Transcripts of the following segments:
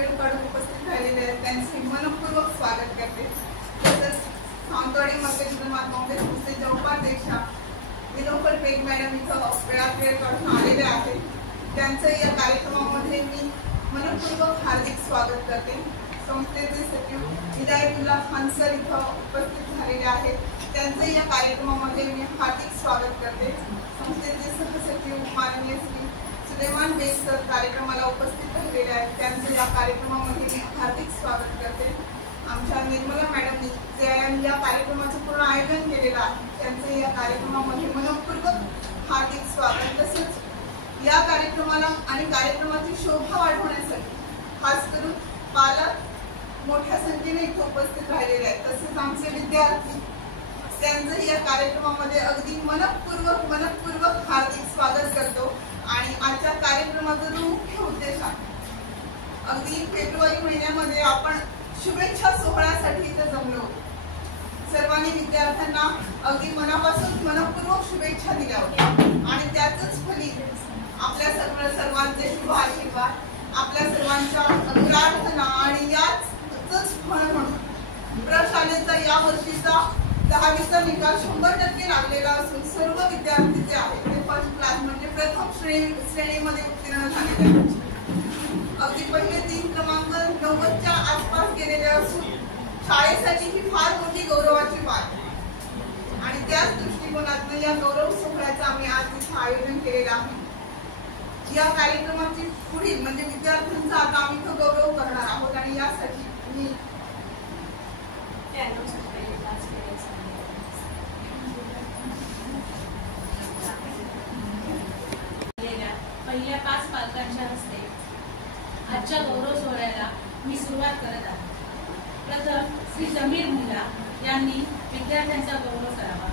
वेळ काढून उपस्थित राहिलेले आहेत त्यांचे मनपूर्वक स्वागत करते। तसंच सावंतवाडी मतदारसंघात काँग्रेस संस्थेच्या उपाध्यक्षा निलोफर पेग मॅडम इथं वेळात वेळ काढून आलेले आहेत, त्यांचं या कार्यक्रमामध्ये मी मनपूर्वक हार्दिक स्वागत करते। संस्थेचे सचिव हिदायतुल्लाह खान सर इथं उपस्थित झालेले आहेत, त्यांचं या कार्यक्रमामध्ये मी हार्दिक स्वागत करते। संस्थेचे सहसचिव माननीय श्री सुलेमान बेग सर कार्यक्रमाला उपस्थित राहिलेले आहेत, त्यांचं या कार्यक्रमामध्ये मी हार्दिक स्वागत करते। आमच्या निर्मला मॅडमनी जे या कार्यक्रमाचं पूर्ण आयोजन केलेलं आहे, त्यांचं या कार्यक्रमामध्ये मनपूर्वक हार्दिक स्वागत। तसंच या कार्यक्रमाला आणि कार्यक्रमाची शोभा वाढवण्यासाठी खास करून पालक मोठ्या संख्येने इथे उपस्थित राहिलेले आहेत, तसेच आमचे विद्यार्थी त्यांचं या कार्यक्रमामध्ये अगदी मनपूर्वक हार्दिक स्वागत करतो। आणि आजच्या कार्यक्रमाचा जो मुख्य उद्देश आहे, अगदी फेब्रुवारी महिन्यामध्ये आपण शुभेच्छा सोहळ्यासाठी इथे जमलो, सर्वांनी विद्यार्थ्यांना अगदी मनापासून मनपूर्वक शुभेच्छा दिल्या होत्या आणि त्याचंच फलित आपल्या सर्वांचे शुभ आशीर्वाद, आपल्या सर्वांच्या प्रार्थना आणि याच फळ म्हणून प्रशालेचा या वर्षीचा 10वीचा निकाल 100% लागलेला असून सर्व विद्यार्थी जे आहेत ते फर्स्ट क्लास म्हणजे प्रथम श्रेणीमध्ये उत्तीर्ण झालेले आहेत। अगदी पहिले 3 क्रमांक 90च्या आसपास गेलेले असून शाळेसाठी ही फार मोठी गौरवाची बाब आणि त्याच दृष्टिकोनातून या गौरव सोहळ्याचं आम्ही आज इथे आयोजन केलेलं आहे। या कार्यक्रमाची पुढील म्हणजे विद्यार्थ्यांचा आता आम्ही तो गौरव करणार आहोत आणि यासाठी मी पहिल्या 5 पालकांच्या हस्ते आजच्या गौरव सोहळ्याला मी सुरुवात करत आहे। प्रथम श्री जमीर मुल्ला यांनी विद्यार्थ्यांचा गौरव करावा।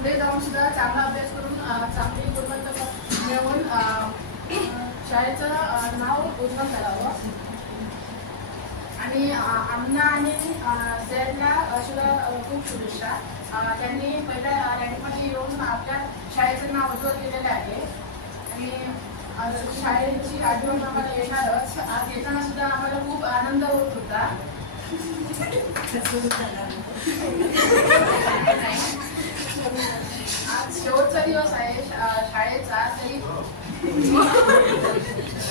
पुढे जाऊन सुद्धा चांगला अभ्यास करून चांगली गुणवत्ता मिळवून शाळेचं नाव उज्ज्वल करावं. आणि आमना आणि सैदला सुद्धा खूप शुभेच्छा. त्यांनी पहिल्या रँकमध्ये येऊन आपल्या शाळेचं नाव उज्ज्वल केलेलं आहे. आणि शाळेची आठवण आम्हाला येणारच. आज येताना सुद्धा आम्हाला खूप आनंद होत होता. आज शेवटचा दिवस आहे शाळेचा. तरी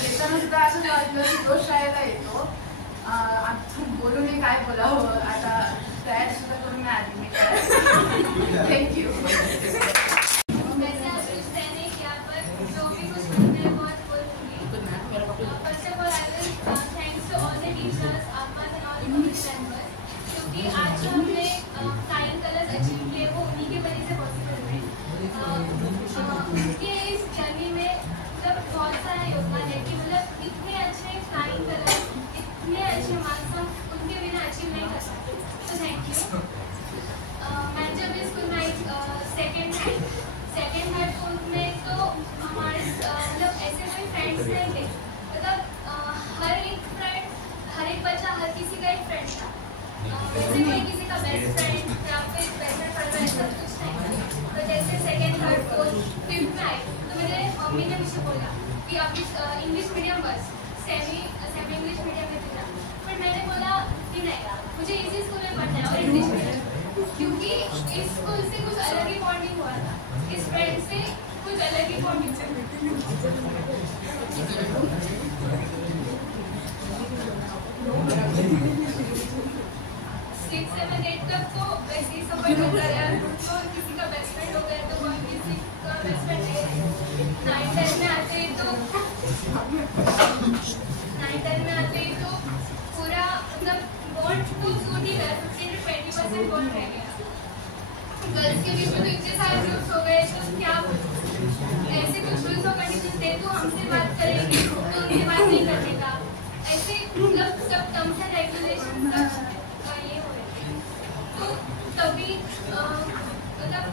येताना सुद्धा असं वाटलं की रोज शाळेला येतो. बोलून काय बोलावं आता तयार सुद्धा करून नाही आली मी. थँक्यू. क्योंकि आज जो हमने फ्लाइंग कलर्स अचीव किए वो उन्हीं की वजह से पॉसिबल हुए. उनके इस जर्नी में मतलब बहुत सारा योगदान है कि मतलब इतने अच्छे फ्लाइंग कलर्स, इतने अच्छे मार्क्स हम उनके बिना अचीव नहीं कर सकते. तो थैंक यू. मैं जब इस स्कूल में सेकेंड थर्ड फोर्थ में तो हमारे मतलब ऐसे कोई फ्रेंड्स नहीं थे. मतलब हर एक बच्चा हर किसी का एक फ्रेंड था. वैसे कोई किसी का बेस्ट फ्रेंड या फिर बेस्ट फ्रेंड ऐसा कुछ नहीं. तो जैसे सेकेंड थर्ड फोर्थ फिफ्थ में आए तो मेरे मम्मी ने मुझे बोला कि आप इंग्लिश मीडियम बस सेमी इंग्लिश मीडियम में भेजा. पर मैंने बोला कि नहीं, मुझे इसी स्कूल में पढ़ना है और इंग्लिश मीडियम, क्योंकि इस स्कूल से कुछ अलग ही बॉन्डिंग हुआ था. इस फ्रेंड से कुछ अलग ही बॉन्डिंग से 6, 7, 8 तक तो वैसे ही सफर होता रहा. तो किसी का बेस्ट फ्रेंड हो गया तो कोई किसी का बेस्ट फ्रेंड नहीं. 9, 10 में आते तो पूरा मतलब बॉन्ड तो टूट ही रहा. 15 से 20% बॉन्ड रह गया. गर्ल्स के बीच में तो इतने सारे ग्रुप्स हो गए तो क्या ऐसे कुछ रूल्स और कंडीशन थे तो हमसे बात करेंगे तो उनसे बात नहीं करने का. ऐसे मतलब सब टर्म्स एंड रेगुलेशन सब ये हो रहे थे. तो तभी मतलब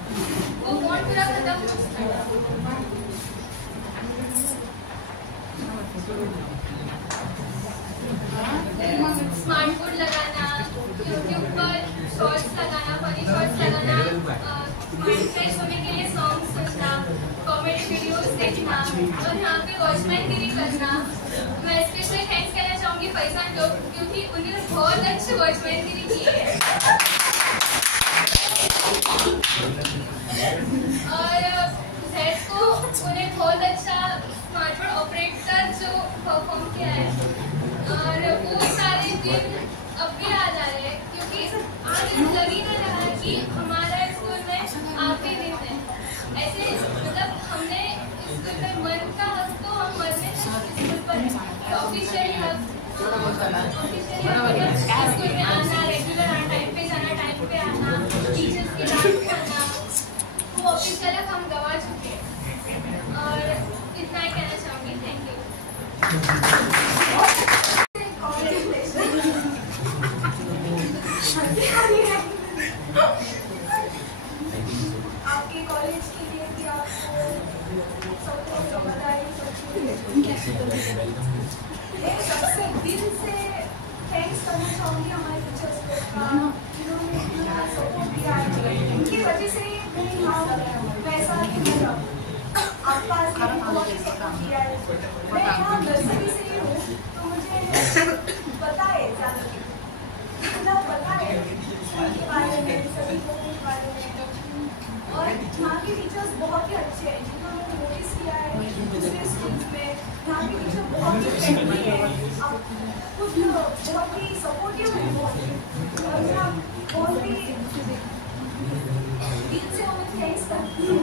वो बॉन्ड पूरा खत्म हो चुका था. स्मार्ट बोर्ड लगाना, यूट्यूब पर शॉर्ट्स लगाना, फनी शॉर्ट्स लगाना, माइंड फ्रेश होने के लिए सॉन्ग सुनना, कॉमेडी वीडियोस देखना और यहाँ पे वॉचमैनगिरी करना. मैं स्पेशली थैंक्स कहना चाहूँगी फैजान को, क्योंकि उन्होंने बहुत अच्छी वॉचमैनगिरी की है. और जैद को उन्हें बहुत अच्छा स्मार्ट बोर्ड ऑपरेटर जो परफॉर्म किया है. और वो सारे दिन अब भी आ जा रहे हैं, क्योंकि आज लग ही नहीं रहा कि हमारा स्कूल में आखिरी दिन है. ऐसे मतलब हमने स्कूल में मन का हक तो हम मरने स्कूल पर ऑफिशियली हक स्कूल में आना, रेगुलर आना, टाइम पे जाना, टाइम पे आना, टीचर्स की डांट करना, वो ऑफिशियल हक हम गवा चुके हैं. और इतना ही कहना चाहूँगी. Thank you. आपके कॉलेज के लिए भी आपको सबको बधाई. सबसे दिल से थैंक्स करना चाहूँगी हमारे टीचर्स को, जिन्होंने इतना सपोर्ट दिया है. उनकी वजह से मैं यहाँ पैसा नहीं मिला. आपका बहुत ही सपोर्ट किया है. मैं यहाँ नर्सरी से ही हूँ तो मुझे पता है इतना पता है उनके बारे में, सभी लोगों के बारे में. और यहाँ के टीचर्स बहुत ही अच्छे हैं, जिन्होंने नोटिस किया है दूसरे स्कूल्स में. यहाँ के टीचर बहुत ही फ्रेंडली है, खुद बहुत ही सपोर्टिव है. और मैं बहुत ही दिल से उन्हें थैंक्स करती हूँ.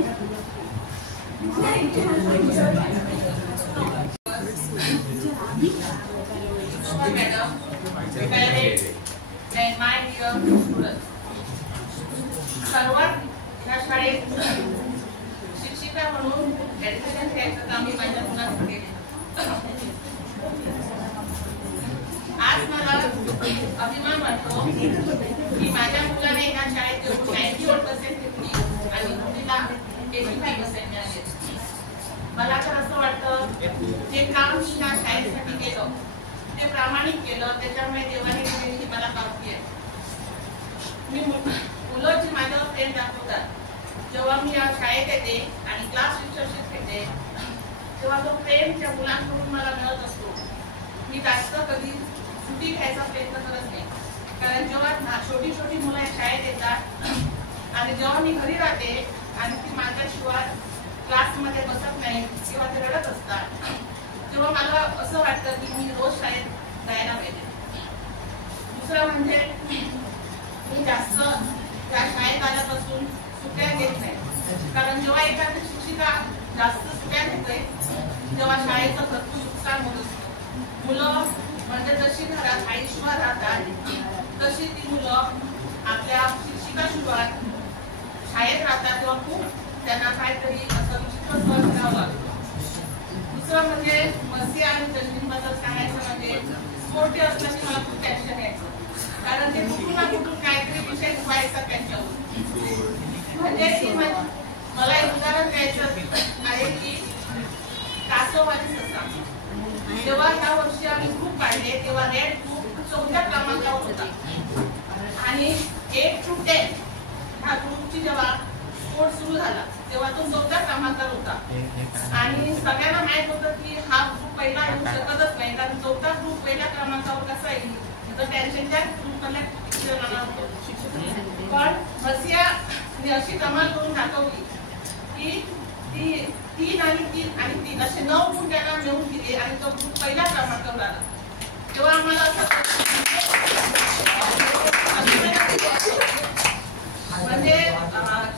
सर्वात या शाळेत शिक्षिका म्हणून ऍडमिशन घ्यायचं काम मी माझ्या मुलाचं केले. आज मला अभिमान वाटतो की माझ्या मुलाने या शाळेत 90% घेतली आणि काम मी या शाळेसाठी केलं ते प्रामाणिक केलं, त्याच्यामुळे देवाने दिलेली मला प्राप्ती आहे. मी मुलं जी माझ्यावर प्रेम दाखवतात, जेव्हा मी या शाळेत येते आणि क्लास टीचरशिप घेते, तेव्हा तो प्रेम त्या मुलांकडून मला मिळत असतो. मी जास्त कधी सुट्टी घ्यायचा प्रयत्न करत नाही, कारण जेव्हा छोटी छोटी मुलं या शाळेत येतात आणि जेव्हा मी घरी राहते आणि ती माझ्याशिवाय क्लासमध्ये बसत नाही किंवा ते रडत असतात, तेव्हा मला असं वाटतं की मी रोज शाळेत जायला पाहिजे. दुसरं म्हणजे मी जास्त त्या शाळेत आल्यापासून सुट्ट्या घेत नाही, कारण जेव्हा एखादी शिक्षिका जास्त सुट्ट्या घेते तेव्हा शाळेचं भरपूर नुकसान होत असतं. मुलं म्हणजे जशी घरात आईशिवाय राहतात तशी ती मुलं आपल्या शिक्षिकाशिवाय शाळेत राहतात तेव्हा खूप त्यांना काहीतरी असं विचित्र सहन करावं लागतं. दुसरं म्हणजे मस्ती आणि जन्मीबद्दल सांगायचं म्हणजे मोठे असल्याने मला खूप टेन्शन यायचं, कारण ते कुठून ना कुठून काहीतरी विषय व्हायचा त्यांच्यावर. म्हणजे मला एक उदाहरण द्यायचं आहे की कासववादी ससा, जेव्हा ह्या वर्षी आम्ही ग्रुप काढले तेव्हा रेड ग्रुप 4थ्या क्रमांकावर होता आणि 8 to 10 ह्या ग्रुपची जेव्हा स्पोर्ट सुरू झाला तेव्हा तो 4थ्या क्रमांकावर होता आणि सगळ्यांना माहित होतं की हा ग्रुप पहिला येऊ शकतच नाही, कारण 4था ग्रुप पहिल्या क्रमांकावर कसा येईल तर त्यांच्या ग्रुपमधल्या शिक्षकांना होतं. पण मसियाने अशी कमाल करून दाखवली की ती 3 आणि 3 आणि 3 असे 9 गुण त्यांना मिळवून दिले आणि तो ग्रुप पहिल्या क्रमांकावर आला. तेव्हा आम्हाला असं म्हणजे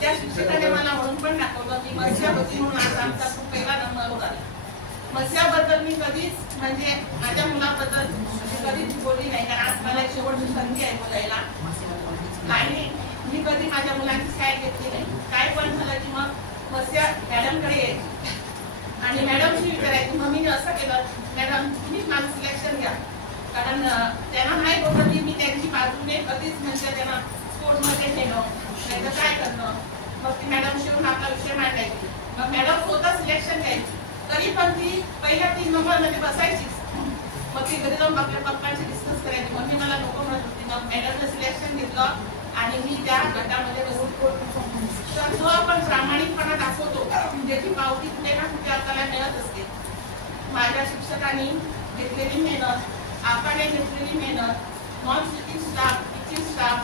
त्या शिक्षकाने मला म्हणून पण दाखवलं की मत्स्यावती म्हणून आज आमचा खूप पहिला नंबरवर आला. मत्स्याबद्दल मी कधीच म्हणजे माझ्या मुलाबद्दल कधीच बोलली नाही, कारण आज मला शेवटची संधी आहे बोलायला आणि मी कधी माझ्या मुलांची साईड घेतली नाही. काय पण झालं की मग मत्स्या मॅडमकडे यायची आणि मॅडमशी विचारायची, मम्मीने असं केलं मॅडम तुम्हीच माझं सिलेक्शन घ्या, कारण त्यांना माहीत होतं की मी त्यांची बाजूने कधीच म्हणजे त्यांना स्पोर्टमध्ये नेलं नाही तर काय करणं. मग ती मॅडम शिवून आपला विषय मांडायची, मग मॅडम स्वतः सिलेक्शन घ्यायची, तरी पण ती पहिल्या 3 नंबरमध्ये बसायचीच. मग ती घरी जाऊन आपल्या पप्पांशी डिस्कस करायची, मम्मी मला नको म्हणत होती. मग मॅडमनं सिलेक्शन घेतलं आणि मी त्या गटामध्ये बसून. तर जो आपण प्रामाणिकपणा दाखवतो त्याची पावती कुठे ना कुठे आपल्याला मिळत असते. माझ्या शिक्षकांनी घेतलेली मेहनत, आपण घेतलेली मेहनत, non teaching staff, teaching staff,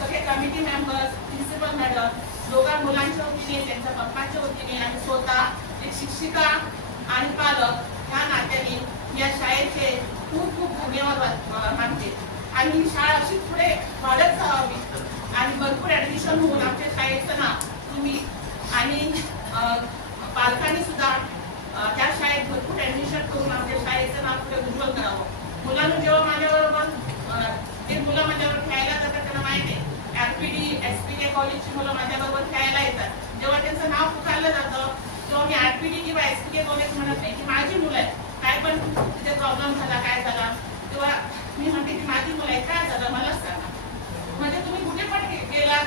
सगळे कमिटी मेंबर्स, प्रिन्सिपल मॅडम, दोघा मुलांच्या वतीने, त्यांच्या पप्पांच्या वतीने आणि स्वतः एक शिक्षिका आणि पालक ह्या नात्याने या शाळेचे खूप खूप धन्यवाद मानते. आणि ही शाळा अशी पुढे वाढत जावी आणि भरपूर ऍडमिशन होऊन आमच्या शाळेचं नाव तुम्ही आणि पालकांनी सुद्धा त्या शाळेत भरपूर ऍडमिशन करून आमच्या शाळेचं नाव पुढे उज्ज्वल करावं. मुलांना जेव्हा माझ्याबरोबर ते मुलं माझ्यावर खेळायला जातात त्यांना माहिती आहे RPD SPK कॉलेजची मुलं माझ्याबरोबर खेळायला येतात. जेव्हा त्यांचं नाव पुकारलं जातं तेव्हा मी RPD किंवा SPK कॉलेज म्हणत नाही की माझी मुलं आहेत, काय पण तिथे प्रॉब्लेम झाला काय झाला तेव्हा मी म्हणते की माझी मुलं आहेत, काय झालं मला सांगा. म्हणजे तुम्ही कुठे पण गेलात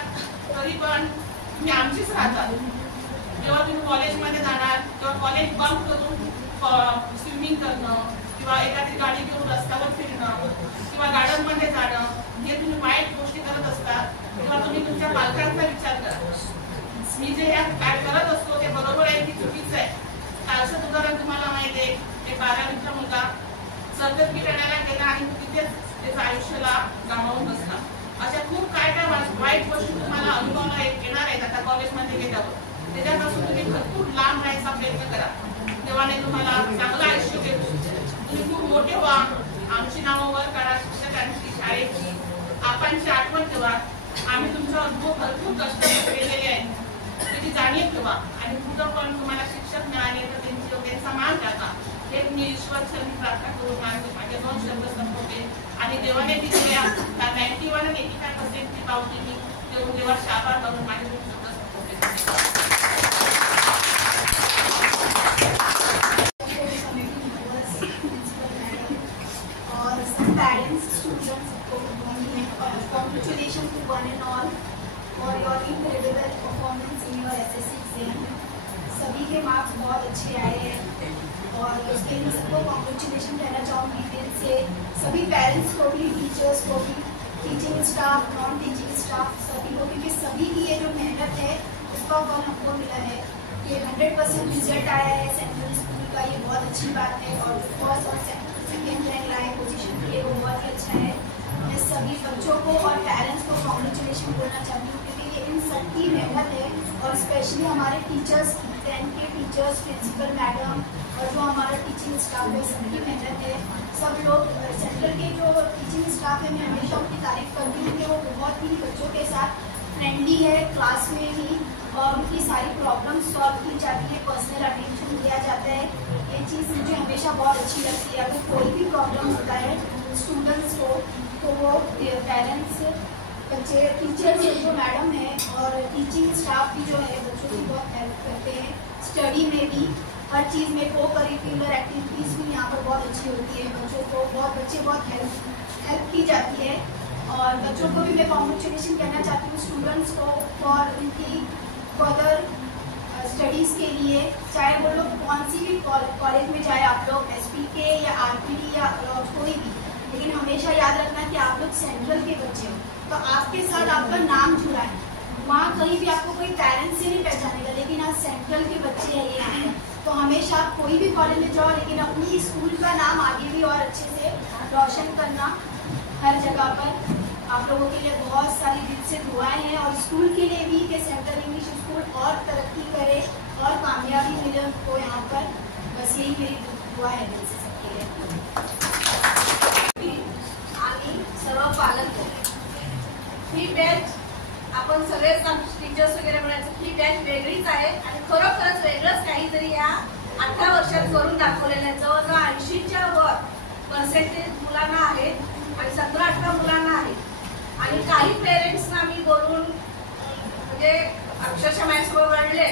तरी पण तुम्ही आमचीच राहतात. जेव्हा तुम्ही कॉलेजमध्ये जाणार तेव्हा कॉलेज बंक करून स्विमिंग करणं किंवा एखादी गाडी घेऊन रस्त्यावर फिरणं किंवा गार्डनमध्ये जाणं जे तुम्ही वाईट गोष्टी करत असतात तेव्हा तुम्ही तुमच्या पालकांचा विचार करा. मी जे काय करत असतो ते बरोबर आहे की चुकीचं आहे. कालचं उदाहरण तुम्हाला माहिती आहे, एक 12वीचा मुलगा सर्टिफिकेट आणायला गेला आणि तिथेच त्याच्या आयुष्याला गमावून बसला. अशा खूप काय काय वाईट गोष्टी तुम्हाला अनुभवाला येणार आहेत आता कॉलेजमध्ये गेल्यावर. त्याच्यापासून तुम्ही भरपूर लांब राहायचा प्रयत्न करा, तेव्हाने तुम्हाला चांगलं आयुष्य देतो. तुम्ही खूप मोठे व्हा, आमची नावं वर काढा, शिक्षकांची, शाळेची, आपणची आठवण ठेवा. आम्ही तुमचा अनुभव भरपूर कष्ट केलेले आहेत त्याची जाणीव ठेवा आणि पुढं पण तुम्हाला शिक्षक मिळाले तर त्यांचा मान टाका. हे मी ईश्वरचरणी प्रार्थना करून माझे 2 शब्द संपवते आणि देवाने दिलेल्या 91 आणि 85% ची पावती मी देऊन देवाचे आभार मानून माझे 2 शब्द संपवते. Congratulations to one and all for your incredible performance in your SSC exam. सभी के मार्क्स बहुत अच्छे आए हैं और उसके लिए सबको कॉन्ग्रेचुलेशन कहना चाहूँगी दिल से, सभी पेरेंट्स को भी, टीचर्स को भी, teaching staff, non teaching staff सभी को, क्योंकि सभी की ये जो मेहनत है उसका फल हमको मिला है। ये 100% रिजल्ट आया है सेंट्रल स्कूल का, ये बहुत अच्छी बात है। और जो फर्स्ट और सेकेंड रैंक लाए पोजीशन के वो बहुत ही अच्छा है। मैं सभी बच्चों को और पेरेंट्स को कॉन्ग्रेचुलेशन बोलना चाहती हूँ, क्योंकि ये इन सबकी मेहनत है। और स्पेशली हमारे टीचर्स, 10th के टीचर्स, प्रिंसिपल मैडम और जो हमारा टीचिंग स्टाफ है, सबकी मेहनत है। सब लोग सेंट्रल के जो टीचिंग स्टाफ है, मैं हमेशा उनकी तारीफ करती हूँ कि वो बहुत ही बच्चों के साथ फ्रेंडली है, क्लास में ही, और उनकी सारी प्रॉब्लम सॉल्व की जाती है, पर्सनल अटेंशन दिया जाता है। ये चीज़ मुझे हमेशा बहुत अच्छी लगती है। अगर कोई भी प्रॉब्लम होता है स्टूडेंट्स को, तो वो पेरेंट्स, बच्चे, टीचर्स जो मैडम है और टीचिंग स्टाफ भी जो है बच्चों की बहुत हेल्प करते हैं। स्टडी में भी, हर चीज़ में को करिकुलर एक्टिविटीज़ भी यहाँ पर बहुत अच्छी होती है। बच्चों को बच्चे बहुत हेल्प की जाती है। और बच्चों को भी मैं कॉन्ग्रेचुलेशन कहना चाहती हूँ, स्टूडेंट्स को, और उनकी फर्दर स्टडीज़ के लिए, चाहे वो लोग कौन सी भी कॉलेज में, चाहे आप लोग SP के या RPD या कोई भी, लेकिन हमेशा याद रखना कि आप लोग सेंट्रल के बच्चे हो, तो आपके साथ आपका नाम जुड़ा है। वहाँ कहीं भी आपको कोई पेरेंट्स से नहीं पहचानेगा, लेकिन आज सेंट्रल के बच्चे हैं ये, तो हमेशा आप कोई भी कॉलेज में जाओ, लेकिन अपनी स्कूल का नाम आगे भी और अच्छे से रोशन करना हर जगह पर। आप लोगों के लिए बहुत सारी दिल से दुआएं हैं, और स्कूल के लिए भी कि सेंट्रल इंग्लिश स्कूल और तरक्की करे और कामयाबी मिले उनको यहाँ पर। बस यही मेरी दुआ है दिल से सबके लिए। आणि सर्व पालक ही बॅच, आपण सगळे टीचर्स वगैरे म्हणायचं, ही बॅच वेगळीच आहे आणि खरोखरच वेगळंच काहीतरी या 18 वर्षात करून दाखवलेलं आहे. जवळजवळ 80च्या वर पर्सेंटेज मुलांना आहेत आणि 17-18 मुलांना आहेत. आणि काही पेरेंट्सना मी बोलून म्हणजे अक्षरशः माझ्यासमोर रडले,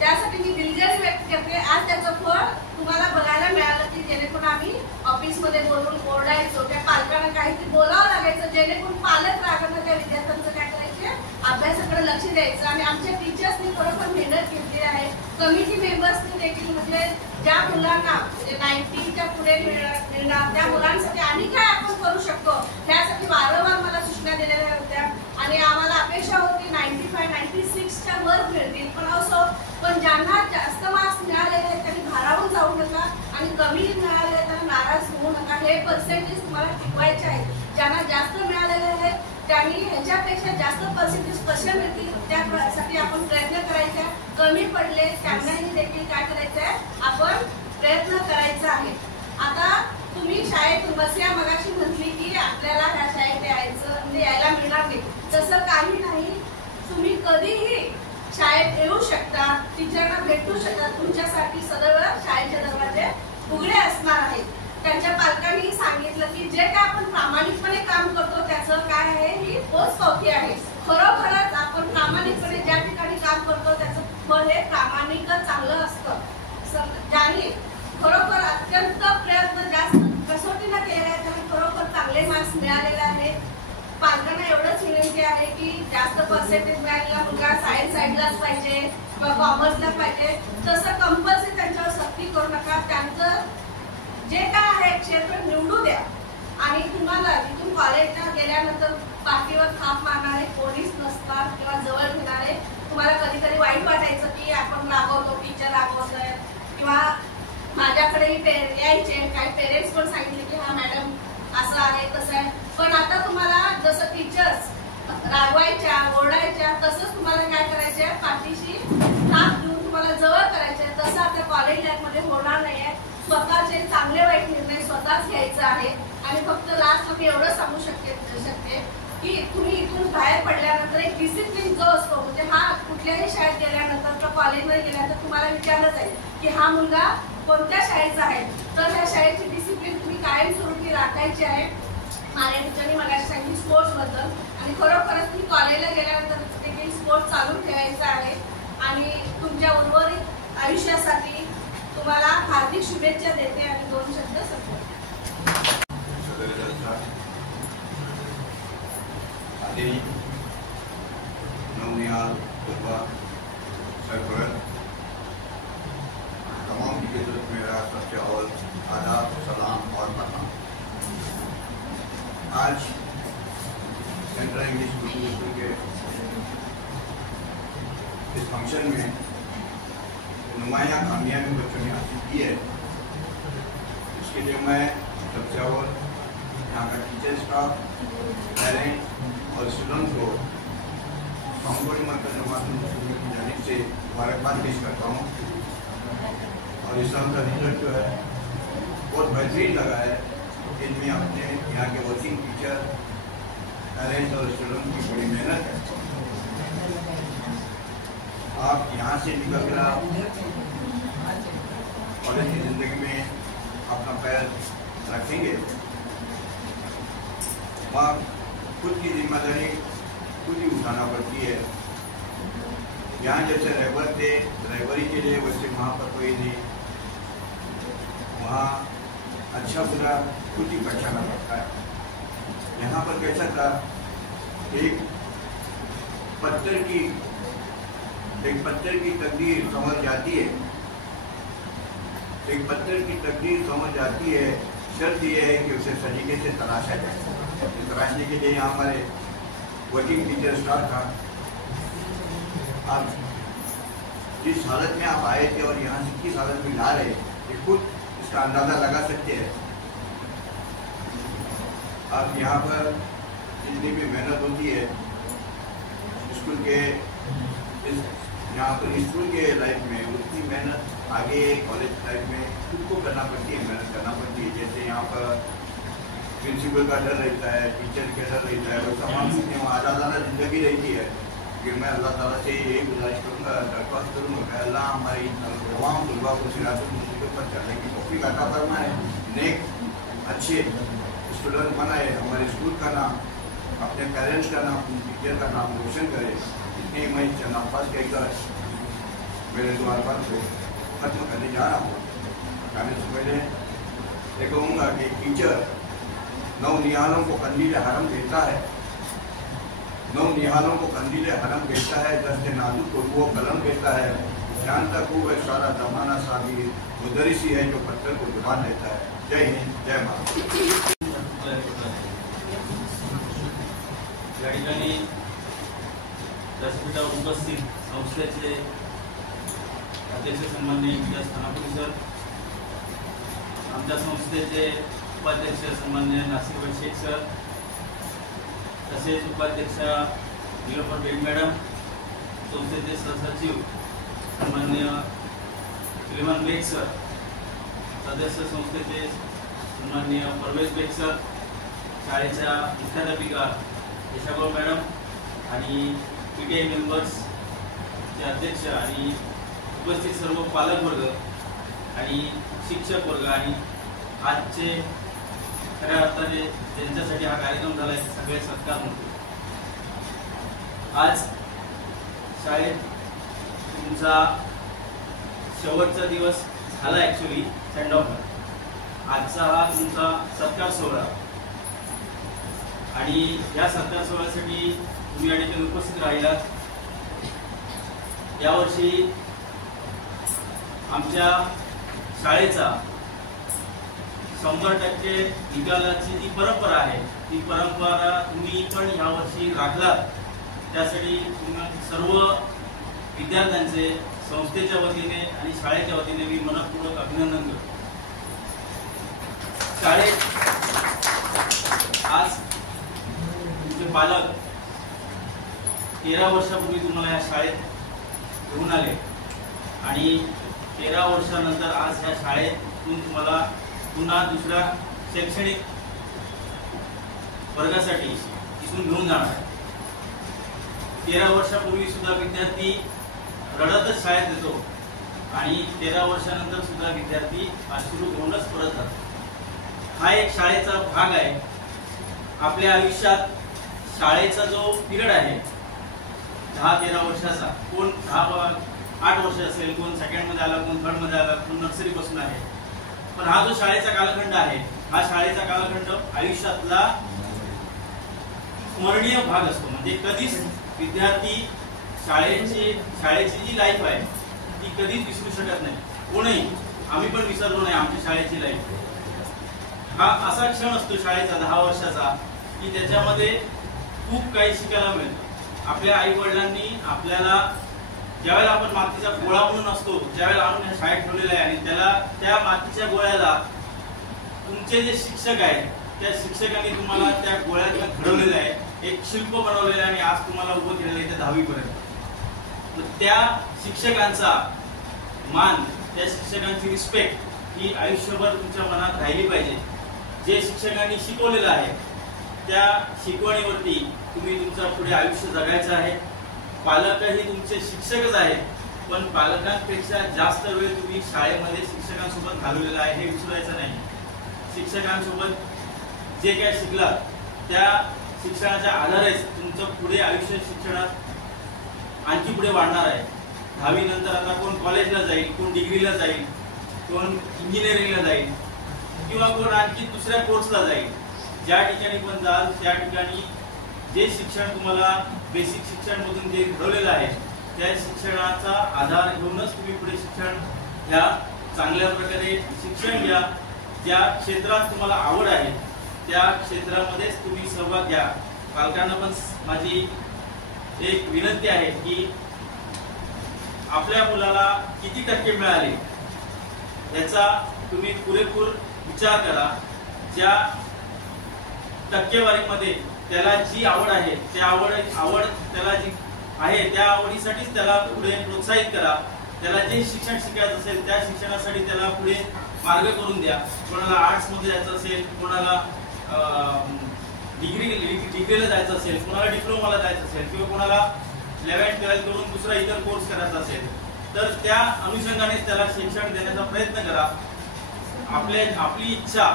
त्यासाठी मी दिलगिरी व्यक्त करते. आज त्याचं फळ तुम्हाला बघायला मिळालं की जेणेकरून आम्ही ऑफिसमध्ये बोलून ओरडायचो, त्या पालकांना काहीतरी बोलावं लागायचं, जेणेकरून पालक रागानं त्या विद्यार्थ्यांचं काय करायचे, अभ्यासाकडे लक्ष द्यायचं. आणि आमच्या टीचर्सनी खरोखर मेहनत घेतली आहे. कमिटी मेंबर्सनी देखील, म्हणजे ज्या मुलांना म्हणजे 90च्या पुढे मिळणार त्या मुलांसाठी आणि काय आपण करू शकतो त्यासाठी वारंवार मला सूचना दिलेल्या होत्या. आणि आम्हाला अपेक्षा होती 95-96च्या वर मिळतील, पण ज्यांना जास्त मार्क्स मिळालेले आहेत त्यांनी भारावून जाऊ नका आणि कमी मिळालेले त्यांना नाराज होऊ नका. हे पर्सेंटेज तुम्हाला टिकवायचे आहेत. ज्यांना जास्त मिळालेले आहेत त्यांनी ह्याच्यापेक्षा जास्त पर्सेंटेज कसे मिळतील त्यासाठी आपण प्रयत्न करायचे. कमी पडले त्यांनाही देखील काय करायचं आहे, आपण प्रयत्न करायचा आहे. आता तुम्ही शाळेत बसल्या मगाशी म्हटली की आपल्याला ह्या शाळेत यायचं म्हणजे यायला मिळणार नाही, तसं काही नाही. तुम्ही कधीही शाळेत येऊ शकता, टीचरना भेटू शकता. तुमच्यासाठी सदैव शाळेचे दरवाजे उघडे असणार आहेत. त्यांच्या पालकांनी सांगितलं की जे काय आपण प्रामाणिकपणे काम करतो त्याचं काय आहे, ही पोचपावती आहे. खरोखरच आपण प्रामाणिकपणे ज्या ठिकाणी काम करतो त्याचं फळ हे प्रामाणिकच चांगलं असतं. ज्यांनी खरोखर अत्यंत प्रयत्न जास्त कसोटीनं केले आहेत त्यांना खरोखर चांगले मार्क्स मिळालेले आहेत. पालकांना एवढंच विनंती आहे की जास्त पर्सेंटेज मिळालेला मुलगा सायन्स साईडलाच पाहिजे किंवा कॉमर्सला पाहिजे, तसं कंपल्सरी त्यांच्यावर सक्ती करू नका. त्यांचं जे काय आहे क्षेत्र निवडू द्या. आणि तुम्हाला तिथून कॉलेजला गेल्यानंतर पाठीवर थाप मारणारे कोणीच नसतात किंवा जवळ घेणारे. तुम्हाला कधी कधी वाईट वाटायचं की आपण रागवतो, टीचर रागवतोय, किंवा माझ्याकडेही यायचे काही पेरेंट्स पण सांगितले की हा मॅडम असं आहे तसं आहे. पण आता तुम्हाला जसं टीचर्स रागवायच्या ओरडायच्या तसंच तुम्हाला काय करायचंय, पाठीशी थाप देऊन तुम्हाला जवळ करायचंय. तसं आता कॉलेज लाईफमध्ये होणार नाहीये. स्वतःचे चांगले वाईट निर्णय स्वतःच घ्यायचा आहे. आणि फक्त लास्ट मी एवढं सांगू शकते की तुम्ही इथून बाहेर पडल्यानंतर एक डिसिप्लिन जो असतो, म्हणजे हा कुठल्याही शाळेत गेल्यानंतर किंवा कॉलेजमध्ये गेल्यानंतर तुम्हाला विचारलं जाईल की हा मुलगा कोणत्या शाळेचा आहे, तर त्या शाळेची डिसिप्लिन तुम्ही कायमस्वरूपी राखायची आहे. माझ्या टीचरनी मगाशी सांगितली स्पोर्ट्स बद्दल, आणि खरोखरच तुम्ही कॉलेजला गेल्यानंतर देखील स्पोर्ट्स चालू ठेवायचा आहे. आणि तुमच्या उर्वरित आयुष्यासाठी तुम्हाला हार्दिक शुभेच्छा देते आणि 2 शब्द सांगते. नवनिहाल तमाम टीचर्स मेरा सबसे आज सेंट्रल इंग्लिश मीडियम स्कूल के इस फंक्शन में नुमाया कामयाबी बच्चों ने हासिल की है, इसके लिए मैं सबसे अव्वल यहाँ का टीचर स्टाफ, पेरेंट्स और स्टूडेंट को सांगोड़ी मरकज जमात की जानिब से मुबारकबाद पेश करता हूँ। और इस साल का रिजल्ट जो है बहुत बेहतरीन लगा है। इनमें अपने यहाँ के वर्किंग टीचर, पेरेंट्स और स्टूडेंट की बड़ी मेहनत है। आप यहाँ से निकल कर कॉलेज की ज़िंदगी में अपना पैर रखेंगे, वहाँ खुद की जिम्मेदारी खुद ही उठाना पड़ती है। यहाँ जैसे रहबर थे, रहबरी के लिए वैसे वहाँ पर कोई नहीं, वहाँ अच्छा बुरा खुद ही पहचाना पड़ता है। यहाँ पर कैसा था, एक पत्थर की तकदीर समझ जाती है, एक पत्थर की तकदीर समझ जाती है, शर्त यह है कि उसे सलीके से तराशा जाए। तराशने के लिए यहाँ हमारे वर्किंग टीचर स्टाफ था। आप जिस हालत में आप आए थे और यहाँ से किस हालत में ला रहे, ये खुद इसका अंदाज़ा लगा सकते हैं। आप यहाँ पर जितनी भी मेहनत होती है स्कूल के यहाँ पर स्कूल के लाइफ में, उतनी मेहनत आगे कॉलेज लाइफ में खुद को करना पड़ती है, मेहनत करना पड़ती है। जैसे यहाँ पर प्रिंसिपल का डर रहता है, टीचर का डर रहता है, वो तमाम चीज़ें वहाँ आज़ादाना ज़िंदगी रहती है। कि मैं अल्लाह ताला से यही गुजारिश करूँगा, दरख्वास्त करूँगा कि अल्लाह हमारी तमाम तलबा को सिरातुल मुस्तकीम पर चलने की तौफीक अता फरमाए, नेक अच्छे स्टूडेंट बनाए, हमारे स्कूल का नाम, अपने पेरेंट्स का नाम, अपने टीचर का नाम रोशन करे। इतनी मैं चंद अल्फाज कहकर मेरे दो अल्फाज को खत्म करने जा रहा हूँ। जाने से पहले ये कहूँगा कि टीचर नौ निहालों को कंदील हरम देता है, नौ निहालों को कंदील हरम देता है, दस्ते नाजुक को वो कलम देता है, जानता खूब है सारा जमाना साबिर, वो दरिसी है जो पत्थर को जुबान देता है। जय हिंद, जय भारत। या ठिकाणी व्यासपीठावर उपस्थित संस्थेचे अध्यक्ष सन्माननीय विकास खानापुरी सर, आमच्या संस्थेचे उपाध्यक्ष सन्माननीय नासिर शेख सर, तसेच उपाध्यक्ष निलोफर बेग मॅडम, संस्थेचे सहसचिव सन्माननीय सुलेमान बेग सर, सदस्य संस्थेचे सन्माननीय परवेज बेग सर, शाळेच्या मुख्याध्यापिका यशागोळ मॅडम आणि PTA मेंबर्सचे अध्यक्ष आणि उपस्थित सर्व पालक वर्ग आणि शिक्षक वर्ग आणि आजचे खऱ्या अर्थाने ज्यांच्यासाठी हा कार्यक्रम झाला आहे सगळे सत्कार म्हणतो। आज शाळेत तुमचा शेवटचा दिवस झाला, ॲक्च्युली सेंड ऑफ। आजचा हा तुमचा सत्कार सोहळा आणि या सत्कार सोहळ्यासाठी तुम्ही या ठिकाणी उपस्थित राहिलात। यावर्षी आमच्या शाळेचा 100% निकालाची जी परंपरा आहे ती परंपरा तुम्ही पण यावर्षी राखलात, त्यासाठी तुम्ही सर्व विद्यार्थ्यांचे संस्थेच्या वतीने आणि शाळेच्या वतीने मी मनपूर्वक अभिनंदन करतो। शाळेत आज तुमचे पालक 13 वर्षापूर्वी तुम्हाला या शाळेत घेऊन आले आणि 13 वर्षानंतर आज या शाळेतून तुम्हाला पुन्हा दुसऱ्या शैक्षणिक वर्गासाठी इथून घेऊन जाणार। 13 वर्षापूर्वी सुद्धा विद्यार्थी रडतच शाळेत येतो आणि 13 वर्षानंतर सुद्धा विद्यार्थी अश्रू घेऊनच परत जातो। हा एक शाळेचा भाग आहे। आपल्या आयुष्यात शाळेचा जो पिरियड आहे 10-13 वर्षाचा, कोण 8 वर्ष असेल, कोण सेकंड मध्ये आला, कोण थर्ड मध्ये आला, कोण नर्सरी पासून आहे, पण हा जो शाळेचा कालखंड आहे हा शाळेचा कालखंड आयुष्यातला स्मरणीय भाग असतो। म्हणजे कधीच विद्यार्थी शाळेची जी लाईफ आहे ती कधीच विसरू शकत नाही, कोणीही। आम्ही पण विसरलो नाही आमच्या शाळेची लाईफ। हा असा क्षण असतो शाळेचा 10 वर्षाचा की त्याच्यामध्ये खूप काही शिकायला मिळतं. आपल्या आई वडिलांनी आपल्याला ज्यावेळेला आपण मातीचा गोळा म्हणून असतो, ज्यावेळेला आणून ह्या शाळेत ठेवलेला आहे आणि त्याला त्या मातीच्या गोळ्याला तुमचे जे शिक्षक आहेत त्या शिक्षकांनी तुम्हाला त्या गोळ्यातून घडवलेलं आहे, एक शिल्प बनवलेलं आहे आणि आज तुम्हाला उभं केलेलं आहे त्या 10वी पर्यंत. तर त्या शिक्षकांचा मान, त्या शिक्षकांची रिस्पेक्ट ही आयुष्यभर तुमच्या मनात राहिली पाहिजे. जे शिक्षकांनी शिकवलेलं आहे त्या शिकवणीवरती तुम्ही तुमचं पुढे आयुष्य जगायचं आहे. पालकही तुमचे शिक्षकच आहेत, पण पालकांपेक्षा जास्त वेळ तुम्ही शाळेमध्ये शिक्षकांसोबत घालवलेला आहे हे विसरायचं नाही. शिक्षकांसोबत जे काय शिकलात त्या शिक्षणाच्या आधारेच तुमचं पुढे आयुष्य शिक्षणात आणखी पुढे वाढणार आहे. 10वी नंतर आता कोण कॉलेजला जाईल, कोण डिग्रीला जाईल, कोण इंजिनिअरिंगला जाईल किंवा कोण आणखी दुसऱ्या कोर्सला जाईल. ज्या ठिकाणी पण जाल त्या ठिकाणी जे शिक्षण तुम्हाला बेसिक शिक्षण मधून जे घडवलेलं आहे त्या शिक्षणाचा आधार घेऊनच तुम्ही पुढे शिक्षण घ्या. चांगल्या प्रकारे शिक्षण घ्या. ज्या क्षेत्रात तुम्हाला आवड आहे त्या क्षेत्रामध्येच तुम्ही सहभाग घ्या. पालकांना पण माझी एक विनंती आहे की आपल्या मुलाला किती टक्के मिळाले याचा तुम्ही पुरेपूर विचार करा. ज्या टक्केवारीमध्ये त्याला जी आवड आहे त्या आवड त्याला जी आहे त्या आवडीसाठीच त्याला पुढे प्रोत्साहित करा. त्याला जे शिक्षण शिकायचं असेल त्या शिक्षणासाठी त्याला पुढे मार्ग करून द्या. कोणाला आर्ट्स मध्ये जायचं असेल, कोणाला डिग्रीला जायचं असेल, कोणाला डिप्लोमाला जायचं असेल किंवा कोणाला 11th 12th करून दुसरा इतर कोर्स करायचा असेल तर त्या अनुषंगाने त्याला शिक्षण देण्याचा प्रयत्न करा. आपली इच्छा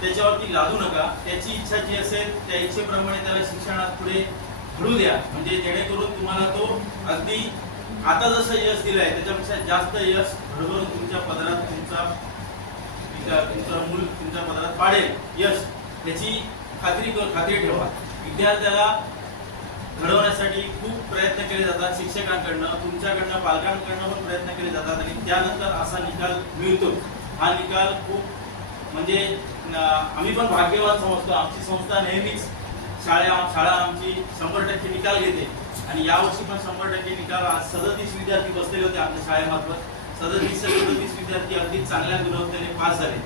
त्याच्यावरती लादू नका. त्याची इच्छा जी असेल त्या इच्छेप्रमाणे त्याला शिक्षणात पुढे घडू द्या. म्हणजे जेणेकरून तुम्हाला तो अगदी आता जसं यश दिलंय त्याच्यापेक्षा जास्त यश घडवून तुमच्या पदरात तुमचं मूल तुमच्या पदरात पाडेल यश याची खात्री ठेवा. विद्यार्थ्याला घडवण्यासाठी खूप प्रयत्न केले जातात शिक्षकांकडनं, तुमच्याकडनं, पालकांकडनं पण प्रयत्न केले जातात आणि त्यानंतर असा निकाल मिळतो. हा निकाल खूप म्हणजे आम्ही पण भाग्यवान समजतो. आमची संस्था नेहमीच शाळा आमची 100% निकाल घेते आणि यावर्षी पण 100% निकाल. आज 37 विद्यार्थी बसलेले होते आमच्या शाळेमार्फत. 37 विद्यार्थी अगदी चांगल्या गुणवत्तेने पास झाले.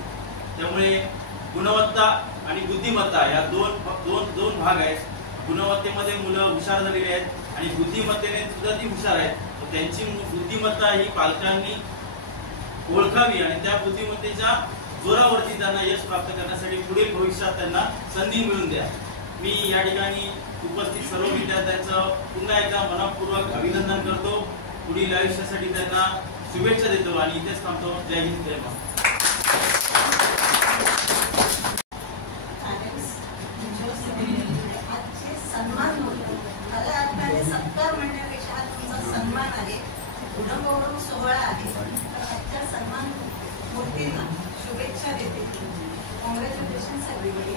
त्यामुळे गुणवत्ता आणि बुद्धिमत्ता या दोन भाग आहेत. गुणवत्तेमध्ये मुलं हुशार झालेली आहेत आणि बुद्धिमत्तेने सुद्धा ती हुशार आहेत. त्यांची बुद्धिमत्ता ही पालकांनी ओळखावी आणि त्या बुद्धिमत्तेच्या जोरावरती त्यांना यश प्राप्त करण्यासाठी पुढील भविष्यात त्यांना संधी मिळवून द्या. मी या ठिकाणी उपस्थित सर्व विद्यार्थ्यांचं पुन्हा एकदा मनपूर्वक अभिनंदन करतो. पुढील आयुष्यासाठी त्यांना शुभेच्छा देतो आणि इथेच थांबतो. जय हिंद, जय महाराष्ट्र. सन्मान होतो. मला आपल्याला सत्कार म्हणण्यापेक्षा हा तुमचा सन्मान आहे, गुणगौरव सोहळा आहे. तर आजच्या सन्मान मूर्तींना शुभेच्छा देते. कॉंग्रॅच्युलेशन सगळीकडे.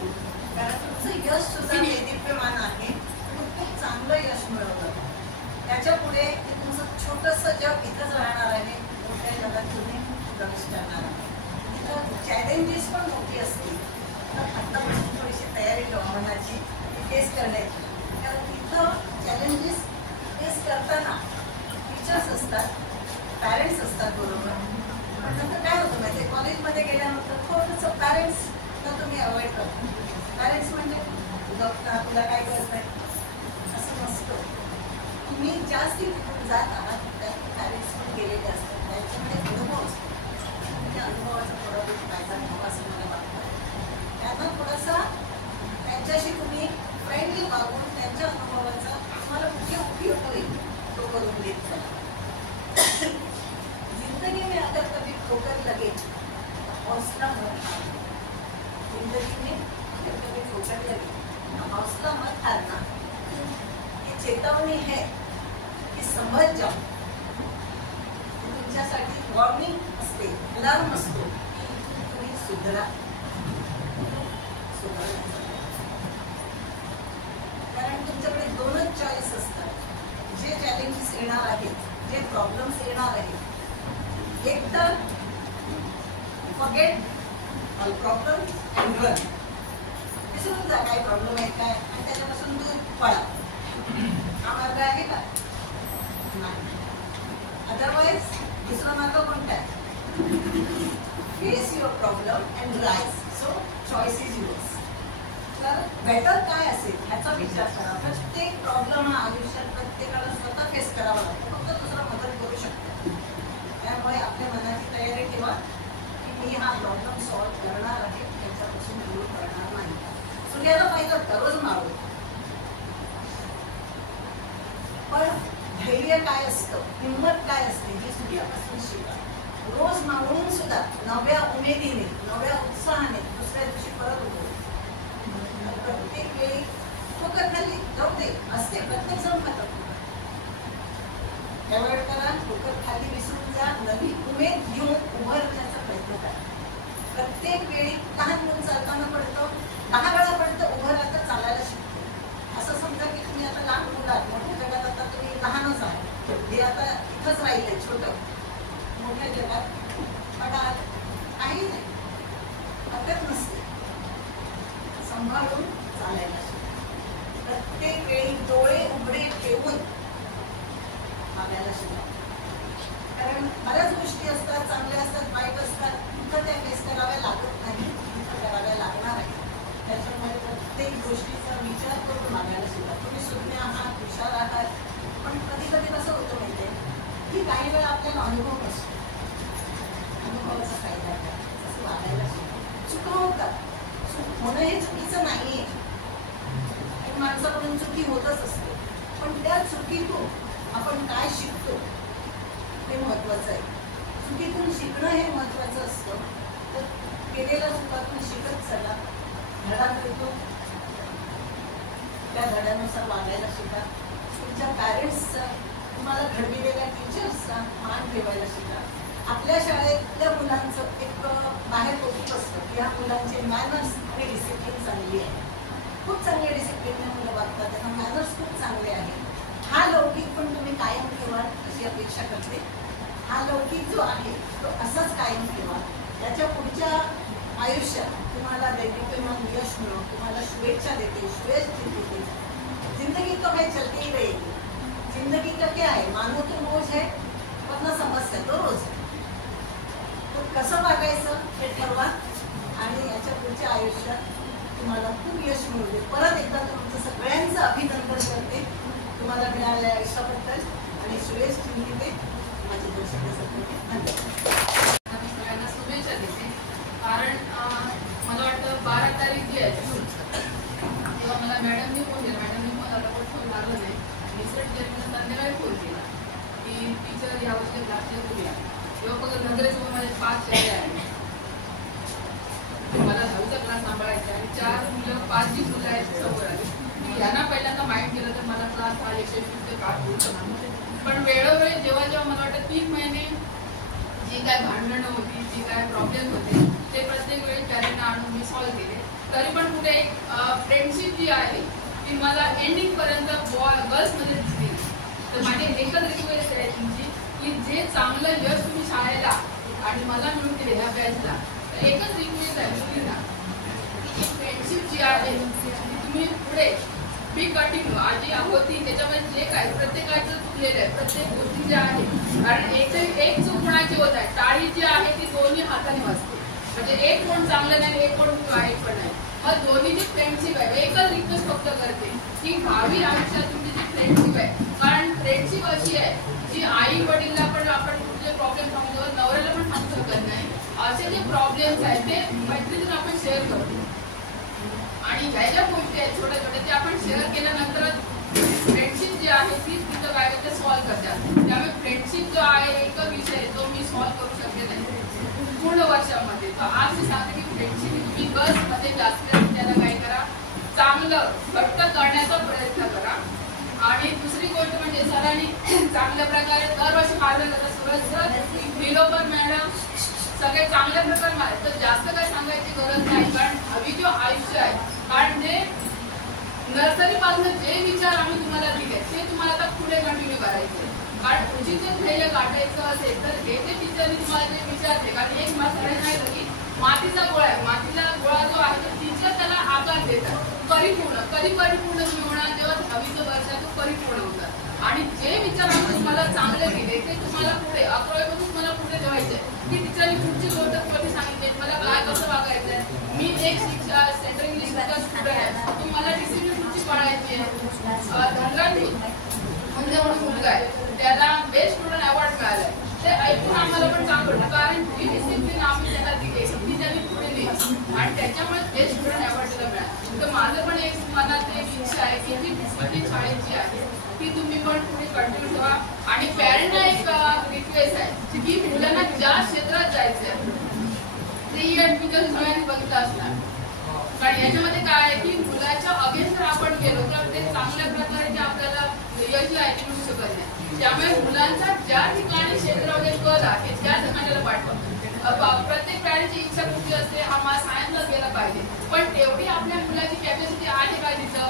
कारण तुमचं यश सुद्धा देदीप्यमान आहे. खूप चांगलं यश मिळवलं. त्याच्या पुढे तुमचं छोटंसं जग इथंच राहणार आहे. मोठ्या जगात तुम्ही प्रवेश करणार आहे. इथं चॅलेंजेस पण मोठी असतील. तर आत्तापासून थोडीशी तयारी ठेवा मनाची फेस करण्याची. कारण इथं चॅलेंजेस फेस करताना टीचर्स असतात, पॅरेंट्स असतात बरोबर. पण नंतर काय होतं माहिती, कॉलेजमध्ये गेल्यानंतर थोडंसं पॅरेंट्सला तुम्ही अवॉइड करता. पॅरेंट्स म्हणजे तुला काय करत आहे असं नसतं. तुम्ही जास्ती तिथून जात आहात त्यात पॅरेंट्स पण गेलेले असतात. त्यांच्यामध्ये अनुभव असतो. त्या अनुभवाचा थोडा खूप फायदा घ्यावा असं मला वाटतं. त्यांना थोडासा त्यांच्याशी तुम्ही फ्रेंडली वागून त्यांच्या अनुभवाचा तुम्हाला कुठे उपयोग होईल तो करून देत चला. जिंदगी में अगर कभी ठोकर लगे हौसला मत हारना. जिंदगी में अगर कभी ठोकर लगे हौसला मत हारना. ये चेतावनी है की समझ जाओ. तुमच्यासाठी वॉर्निंग असते, अलार्म असतो की तुम्ही सुधरा. कारण तुमच्याकडे दोनच चॉईस असतात. जे चॅलेंजेस येणार आहेत, जे प्रॉब्लेम्स येणार आहेत, एक तर forget all problems and run. विसरून जा काय प्रॉब्लेम आहे काय आणि त्याच्यापासून दूर पळा. हा मार्ग आहे का? नाही. अदरवाईज दुसरा मार्ग कोणता आहे? Face your problem and rise. So choice is yours. तर बेटर काय असेल ह्याचा विचार करा. प्रत्येक प्रॉब्लेम हा आयुष्यात प्रत्येकाला स्वतः फेस करावा लागतो. फक्त दुसरा मदत करू शकतो. त्यामुळे आपल्या मनाची तयारी ठेवा की मी हा प्रॉब्लेम सॉल्व्ह करणार आहे, त्याच्यापासून दूर करणार नाही. सूर्याला पाहिजे दररोज मावळ, पण धैर्य काय असतं, हिंमत काय असते ही सूर्यापासून शिका. रोज मावळून सुद्धा नव्या उमेदीने, नव्या उत्साहाने दुसऱ्या दिवशी परत उभं. प्रत्येक वेळी ठोकर खाल्ली जाऊ दे असते, प्रत्येक जण खातात. अवॉइड करा, ठोकर खाली विसरून जा, नवी उमेद घेऊन उभं राहण्याचा प्रयत्न करा. प्रत्येक वेळी लहान मुलं चालताना पडतं, 10 वेळा पडतं, उभं राहतं, चालायला शिकतो. असं समजा की तुम्ही आता लहान मुलं आहात, मोठ्या जगात आता तुम्ही लहानच आहात, हे आता इथंच राहिले छोटं. मोठ्या जगात पडाल काही नाही, हरकत नसते, सांभाळून चालायला शिका. प्रत्येक वेळी डोळे उघडे ठेवून वागायला शिका. कारण बऱ्याच गोष्टी असतात, चांगल्या असतात, वाईट असतात, तिथं त्या फेस कराव्या लागत नाही, तिथं कराव्या लागणार आहे. त्याच्यामुळे प्रत्येक गोष्टीचा विचार करून वागायला शिका. तुम्ही सुज्ञ आहात, हुशार आहात, पण कधी कधी कसं होतं माहिती आहे की काही वेळा आपल्याला अनुभव नसतो. अनुभवाचा फायदा काय, तसं वागायला शिका. चुका होतात, होणं हे चुकीचं नाहीये, माणसाकडून चुकी होतच असते, पण त्या चुकीतून आपण काय शिकतो हे महत्वाचं आहे. चुकीतून शिकणं हे महत्वाचं असतं. तर केलेल्या चुकातून शिकत चला, धडा मिळतो, त्या धड्यानुसार वागायला शिका. तुमच्या पॅरेंट्सचा, तुम्हाला घडविलेल्या टीचर्सचा मान ठेवायला शिका. आपल्या शाळेतल्या मुलांचं एक बाहेर कौतुक असतं की ह्या मुलांचे मॅनर्स आणि डिसिप्लिन चांगली आहे. खूप चांगले डिसिप्लिनने मुलं वागतात, त्यांना मॅनर्स खूप चांगले आहेत. हा लौकिक पण तुम्ही कायम ठेवा अशी अपेक्षा करते. हा लौकिक जो आहे तो असाच कायम ठेवा. त्याच्या पुढच्या आयुष्यात तुम्हाला दैनिकमान यश मिळो, तुम्हाला शुभेच्छा देते, शुभेच्छा देते. जिंदगी तो है चलती ही रहेगी. जिंदगी का क्या है, मानो तो रोज है वरना समस्या तो रोज है. तर कसं वागायचं हे ठरवा आणि याच्या पुढच्या आयुष्यात तुम्हाला खूप यश मिळू दे. परत एकदा तुमचं सगळ्यांचं अभिनंदन करते तुम्हाला मिळालेल्या यशाबद्दल आणि सुरेश चिंतिते माझे धन्यवाद. सगळ्यांना शुभेच्छा देते. कारण मला वाटतं 12 तारीख जी आहे जून, तेव्हा मला मॅडमनी फोन केला. मॅडमनी मला लवकर फोन लागला नाही. रिसर्च जर्नल संध्याकाळी फोन केला की टीचर यावर्षी क्लासला बोलूया. तेव्हा फक्त नजरेसमोर माझे 5 चेहरे आहेत. मला 10वीचा क्लास सांभाळायचा आणि 4 मुलं, 5 जी मुलं आहेत समोर आली. यांना पहिल्यांदा माइंड केलं तर मला क्लास हा 120 काढ बोलतो. पण वेळोवेळी जेव्हा जेव्हा मला वाटतं 3 महिने जी काय भांडणं होती, जी काय प्रॉब्लेम होते, ते प्रत्येक वेळी कॅरीना आणून मी सॉल्व्ह केले. तरी पण कुठे एक फ्रेंडशिप जी आहे ती मला एंडिंगपर्यंत गर्ल्समध्ये दिसली. तर माझी एकच रिक्वेस्ट आहे तुमची की जे चांगलं यश तुम्ही शाळेला आणि मला मिळून दिले ह्या बॅचला, तर एकच रिक्वेस्ट आहे मुलींना की फ्रेंडशिप जी आहे तुम्ही पुढे बी कंटिन्यू आजी होती त्याच्यामध्ये जे काय प्रत्येकाचं चुकलेलं आहे, प्रत्येक गोष्टी ज्या आहेत. कारण एक चूक कोणाची होत आहे, टाळी जी आहे ती दोन्ही हाताने वाजते. म्हणजे एक कोण चांगलं नाही, एक कोण वाईट पण नाही. मग दोन्हीची फ्रेंडशिप आहे. एकच रिक्वेस्ट फक्त करते की भावी आयुष्यात तुमची जी फ्रेंडशिप आहे, कारण फ्रेंडशिप अशी आहे जी आई वडीलला पण आपण कुठले प्रॉब्लेम सांगतो, नवऱ्याला पण सांगू शकत नाही. असे जे प्रॉब्लेम्स आहेत ते मैत्रीतून आपण शेअर करतो आणि ह्या ज्या गोष्टी आहेत छोट्या छोट्या ते आपण शेअर केल्यानंतरच फ्रेंडशिप जी आहे ती तिथं काय ते सॉल्व्ह करतात. त्यामुळे फ्रेंडशिप जो आहे एक विषय जो मी सॉल्व्ह करू शकले नाही पूर्ण वर्षामध्ये. तर आज मी सांगते की फ्रेंडशिप तुम्ही गर्ल्समध्ये जास्त त्याला काय करा, चांगलं घट्ट करण्याचा प्रयत्न करा. आणि दुसरी गोष्ट म्हणजे सरांनी चांगल्या प्रकारे दरवर्षी मार्गदर्शन करतात. सुरज सर, निलोफर मॅडम सगळे चांगल्या प्रकारे मारतात. तर जास्त काय सांगायची गरज नाही, कारण भावी जो आयुष्य आहे, कारण जे नर्सरीपासून जे विचार आम्ही तुम्हाला दिले ते तुम्हाला आता पुढे कंटिन्यू करायचे. कारण तुझी जे ध्येय गाठायचं असेल तर हे जे टीचरनी तुम्हाला जे विचारते, कारण एक मला सांगायचं की मातीचा गोळा आहे, मातीचा गोळा जो आहे तो टीचर त्याला आकार देतात. परिपूर्ण कधी परिपूर्ण तुम्ही होणार जेव्हा 10वीचं वर्ष तो परिपूर्ण होतात आणि जे विचार आम्ही तुम्हाला चांगले दिले ते तुम्हाला पुढे 11वीपासून तुम्हाला पुढे ठेवायचे की टीचरनी पुढची गोष्ट कधी सांगितली मला काय कसं वागायचंय मी एक शिक्षा सेंट्रल इंग्लिशचा स्टुडंट आहे तुम्हाला डिसिप्लिन पुढची पाळायची आहे धनराज म्हणजे म्हणून मुलगा आहे त्याला बेस्ट स्टुडंट अवॉर्ड मिळालाय ते ऐकून आम्हाला पण चांगलं वाटलं कारण जी डिसिप्लिन आम्ही त्याला दिली ती त्यांनी पुढे दिली आणि त्याच्यामुळे बेस्ट स्टुडंट अवॉर्ड त्याला मिळाला तर माझं पण एक मनात एक इच्छा आहे की जी डिसिप्लिन शाळेची आहे ती तुम्ही पण पुढे कंटिन्यू ठेवा आणि पॅरेंटना एक रिक्वेस्ट आहे की मुलांना ज्या क्षेत्रात जायचं आहे ते ऍडमिशन सगळ्यांनी बघितलं असणार कारण याच्यामध्ये काय आहे की मुलाच्या अगेन्स्ट जर आपण गेलो तर ते चांगल्या प्रकारे ते आपल्याला यश आहे मिळू शकत नाही त्यामुळे मुलांचा ज्या ठिकाणी क्षेत्रामध्ये कल आहे त्या ठिकाणी त्याला पाठवा प्रत्येक पॅरेंटची इच्छा कुठली असते आम्हाला सायन्सला गेलं पाहिजे पण तेवढी आपल्या मुलाची कॅपॅसिटी आहे का तिथं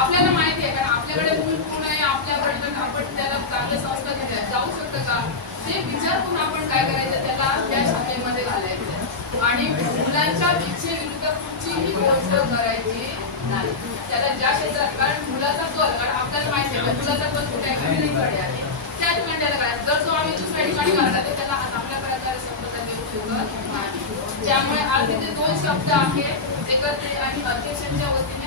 आपल्याला माहिती आहे कारण आपल्याकडे मूल पूर्ण आहे आपल्याकडे आपण त्याला चांगले संस्कार दिले जाऊ शकतं का ते विचार करून आपण काय करायचं त्याला त्या शाळेमध्ये घालायचं आणि मुलांच्या इच्छेविरुद्ध कुठचीही गोष्ट करायची नाही त्याला ज्या क्षेत्रात कारण मुलाचा कल कारण आपल्याला माहिती आहे मुलाचा कल कुठे कडे आहे त्या ठिकाणी त्याला काय जर तो आम्ही दुसऱ्या ठिकाणी घालला तर त्याला चांगल्या प्रकारे संपर्कात देऊ शकत नाही त्यामुळे आज इथे 2 शब्द आहेत एकत्र आणि अध्यक्षांच्या वतीने